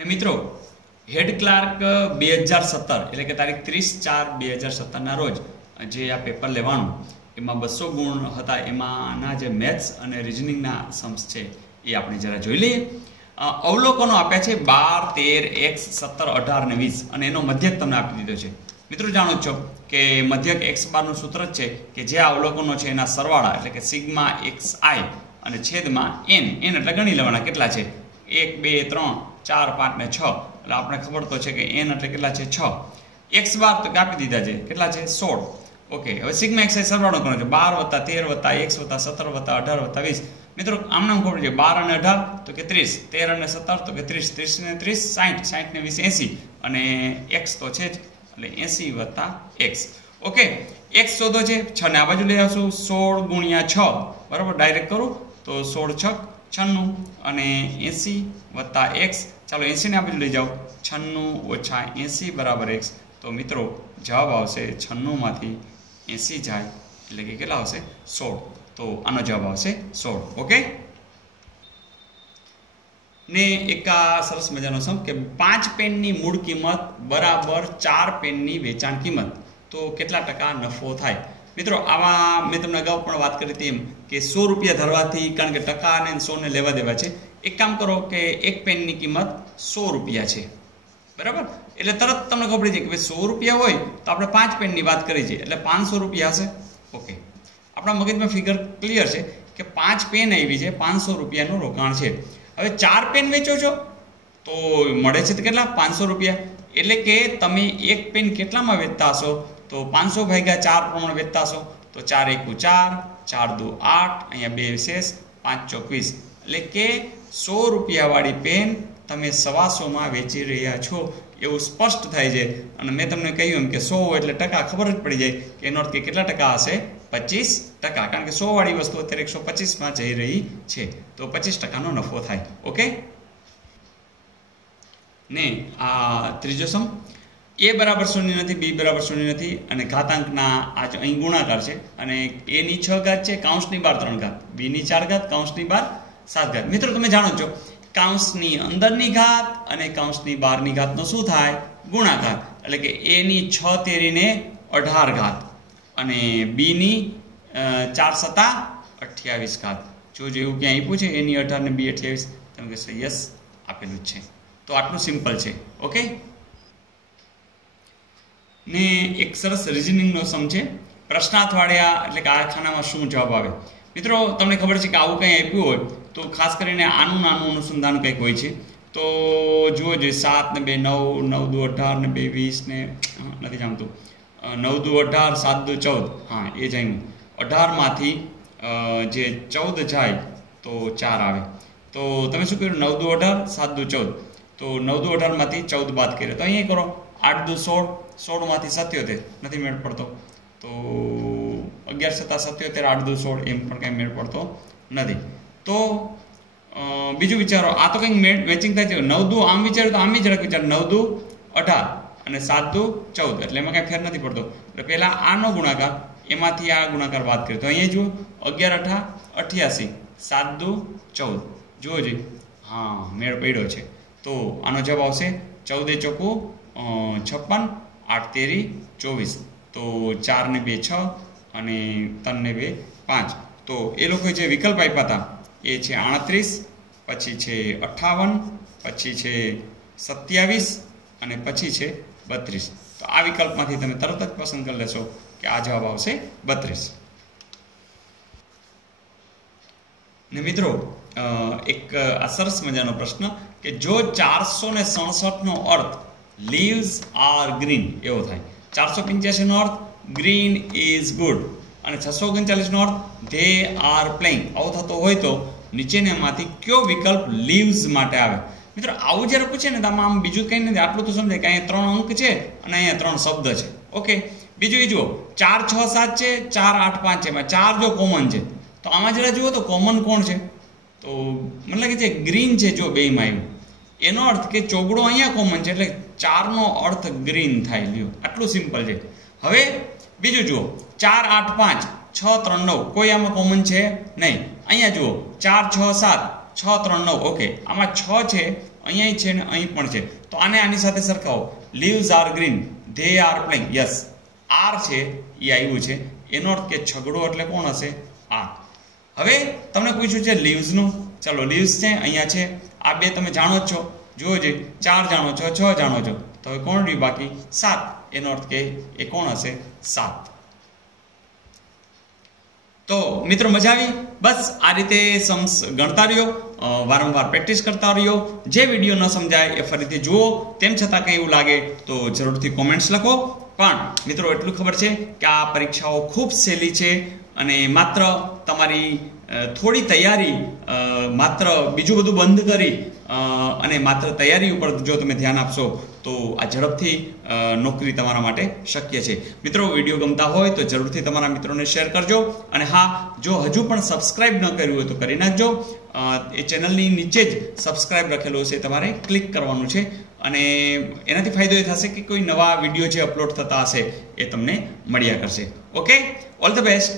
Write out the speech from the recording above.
ને મિત્રો હેડ ક્લાર્ક 2017 એટલે કે તારીખ 30/4/2017 ના રોજ જે આ પેપર લેવાનું એમાં 200 ગુણ હતા, એમાંના જે મેથ્સ અને રિઝનિંગના સમ્સ છે એ આપણે જરા જોઈ લઈએ. અવલોકનો આપ્યા છે 12, 13, x, 17, 18 અને 20 અને એનો મધ્યક તમને આપી દીધો છે. મિત્રો જાણો છો કે મધ્યક x બારનું સૂત્ર જ છે કે જે અવલોકનો છે એના સરવાળા એટલે કે સિગ્મા xi અને છેદમાં n એટલે ગણી લેવાના કેટલા છે 1, 2, 3, 4, 5 ને 6 એટલે આપણે ખબર તો છે કે n એટલે કેટલા છે 6. x બાર તો આપી દીધા છે કેટલા છે 16. ઓકે, હવે સિગ્મા xi સરવાળો કરવાનો છે 12 + 13 + x + 17 + 18 + 20. મિત્રો આમને ખબર છે 12 અને 18 તો કે 30, 13 અને 17 તો કે 30, 30 ને 30 60, 60 ને 20 80 અને x તો છે જ એટલે 80 + x. ઓકે, x શોધો છે 6 ને આ બાજુ લઈ આવશું 16 × 6 બરાબર, ડાયરેક્ટ કરું તો 16 × 6 96 અને 80 + x. ચાલો 80 ને આ બાજુ લઈ જાઓ 96 - 80 = x. તો મિત્રો જવાબ આવશે 96 માંથી 80 જાય એટલે કે કેટલા આવશે 16. તો આનો જવાબ આવશે 16. ઓકે, ને એક આ સરસ મજાનો સમ કે 5 પેનની મૂળ કિંમત બરાબર 4 પેનની વેચાણ કિંમત, તો કેટલા ટકા નફો થાય? મિત્રો આવા મેં તમને અગાઉ પણ વાત કરી હતી એમ કે 100 રૂપિયા ધરવાથી, કારણ કે ટકા અને 100 ને લેવા દેવા છે. એક કામ કરો કે એક પેનની કિંમત 100 રૂપિયા છે બરાબર, એટલે તરત તમને ખબર પડી જાય કે 100 રૂપિયા હોય તો આપણે 5 પેનની વાત કરી છે એટલે 500 રૂપિયા હશે. ઓકે, આપણા મગજમાં ફિગર ક્લિયર છે કે 5 પેન આવી છે, 500 રૂપિયાનું રોકાણ છે. હવે 4 પેન વેચો છો તો મળે છે તો કેટલા 500 રૂપિયા, એટલે કે તમે એક પેન કેટલામાં વેચતા હશો તો 500 / 4 પ્રમાણે વેચતા હશો. તો 4 × 1 = 4, 4 × 2 = 8, અહીંયા 2 શેષ 5 × 4 = 20, એટલે કે 100 રૂપિયાવાળી પેન તમે 125 વેચી રહ્યા છો એવું સ્પષ્ટ થાય છે. અને મેં તમને કહ્યું એમ કે 100 એટલે ટકા ખબર જ પડી જાય કે એનો અર્થ કે કેટલા ટકા હશે 25%, કારણ કે 100 વાળી વસ્તુ અત્યારે 125માં જઈ રહી છે તો 25%નો નફો થાય. ઓકે, ને આ ત્રીજો સમ a બરાબર 0 નથી, b બરાબર 0 નથી અને ઘાતાંકના આ અહીં ગુણાકાર છે અને a ની 6 ઘાત છે, કૌંસની બહાર 3 ઘાત, b ની 4 ઘાત, કૌંસની બહાર 7 ઘાત. મિત્રો તમે જાણો છો કૌંસની અંદરની ઘાત અને કૌંસની બહારની ઘાતનો શું થાય ગુણાકાર, એટલે કે a ની 6 તેરીને 18 ઘાત અને b ની 4 × 28 ઘાત. જો એવું ક્યાં આપ્યું છે a ની 18 ને b 28, તમે કહેશો યસ આપેલું જ છે. તો આટલું સિમ્પલ છે. ઓકે, ને એક સરસ રિઝનિંગનો સમ છે પ્રશ્નાર્થવાળા, એટલે કે આ ખાનામાં શું જવાબ આવે. મિત્રો તમને ખબર છે કે આવું કંઈ આપ્યું હોય તો ખાસ કરીને આનું નાનું અનુસંધાન કંઈક હોય છે. તો જુઓ જે 7 ને 2 9, 9 × 2 = 18 ને 2 = 20 ને નથી જાણતું 9 × 2 = 18, 7 × 2 = 14, હા એ જાય 18 માંથી જે 14 જાય તો 4 આવે. તો તમે શું કર્યું 9 × 2 = 18, 7 × 2 = 14, તો 9 × 2 = 18 માંથી 14 બાદ કર્યો તો અહીંયા કરો 8 × 2 = 16, 16 માંથી 77 નથી મેળ પડતો તો 11 × 7 = 77, 8 × 2 = 16 એમ પણ કંઈ મેળ પડતો નથી. તો બીજું વિચારો, આ તો કંઈક મેચિંગ થાય છે. 9 × 2 આમ વિચાર્યું તો આમ જ જરાક વિચાર 9 × 2 = 18 અને 7 × 2 = 14, એટલે એમાં કાંઈ ફેર નથી પડતો. એટલે પહેલાં આનો ગુણાકાર એમાંથી આ ગુણાકાર બાદ કર્યો તો અહીંયા જુઓ 11 × 8 = 88, 7 × 2 = 14. જુઓ જી, હા મેળ પડ્યો છે. તો આનો જવાબ આવશે 14 × 4 = 56, 8 તેરી 24, તો 4 ને 2 = 6 અને 3 ને 2 = 5. તો એ લોકોએ જે વિકલ્પ આપ્યા હતા એ છે 38, પછી છે 58, પછી છે 27 અને પછી છે 32. તો આ વિકલ્પમાંથી તમે તરત જ પસંદ કરી લેશો કે આ જવાબ આવશે 32. ને મિત્રો એક આ સરસ મજાનો પ્રશ્ન કે જો 467 નો અર્થ લીવ્સ આર ગ્રીન એવો થાય, 485 નો અર્થ ગ્રીન ઇઝ ગુડ અને 639 નો અર્થ ધે આર પ્લેઇંગ આવો થતો હોય તો નીચેનામાંથી કયો વિકલ્પ લીવ્સ માટે આવે? મિત્રો આવું જ્યારે પૂછે ને તો આમ બીજું કંઈ નથી, આટલું તો સમજાય કે અહીંયા 3 અંક છે અને અહીંયા 3 શબ્દ છે. ઓકે, બીજું એ જુઓ 4 6 7 છે, 4 8 5 છે, એમાં 4 જો કોમન છે તો આમાં જરા જુઓ તો કોમન કોણ છે તો મને લાગે છે ગ્રીન છે. જો બેમાં આવ્યું એનો અર્થ કે ચોગડો અહીંયા કોમન છે એટલે 4 નો અર્થ ગ્રીન થાય. લ્યો આટલું સિમ્પલ છે. હવે બીજું જુઓ 4 8 5 6 3 9 કોઈ આમાં કોમન છે નહીં. અહીંયા જુઓ 4 6 7 6 3 9, ઓકે આમાં 6 છે અહીંયા છે ને અહીં પણ છે. તો આને આની સાથે સરખાવો. Leaves are green, they are playing. Yes, are છે એ આવ્યું છે, એનો અર્થ કે છગડો એટલે કોણ હશે? આ. હવે તમને પૂછ્યું છે લીવ્સનું. ચલો લીવ્સ છે અહીંયા છે, આ બે તમે જાણો જ છો, જુઓ છે 4 જાણો છો, 6 જાણો છો, તો હવે કોણ રહ્યું બાકી? 7. એનો અર્થ કે એ કોણ હશે? 7. તો મિત્રો મજા આવી? બસ આ રીતે સમ્સ ગણતા રહ્યો, વારંવાર પ્રેક્ટિસ કરતા રહ્યો. જે વિડીયો ન સમજાય એ ફરીથી જુઓ. તેમ છતાં કંઈ એવું લાગે તો જરૂરથી કોમેન્ટ્સ લખો. પણ મિત્રો એટલું ખબર છે કે આ પરીક્ષાઓ ખૂબ સહેલી છે અને માત્ર તમારી થોડી તૈયારી, માત્ર બીજું બધું બંધ કરી અને માત્ર તૈયારી ઉપર જો તમે ધ્યાન આપશો તો આ ઝડપથી નોકરી તમારા માટે શક્ય છે. મિત્રો વિડીયો ગમતા હોય તો જરૂરથી તમારા મિત્રોને શેર કરજો. અને હા, જો હજુ પણ સબસ્ક્રાઇબ ન કર્યું હોય તો કરી નાખજો. એ ચેનલની નીચે જ સબસ્ક્રાઇબ લખેલું હશે, તમારે ક્લિક કરવાનું છે. અને એનાથી ફાયદો એ થશે કે કોઈ નવા વિડીયો જે અપલોડ થતા હશે એ તમને મળ્યા કરશે. Okay, all the best.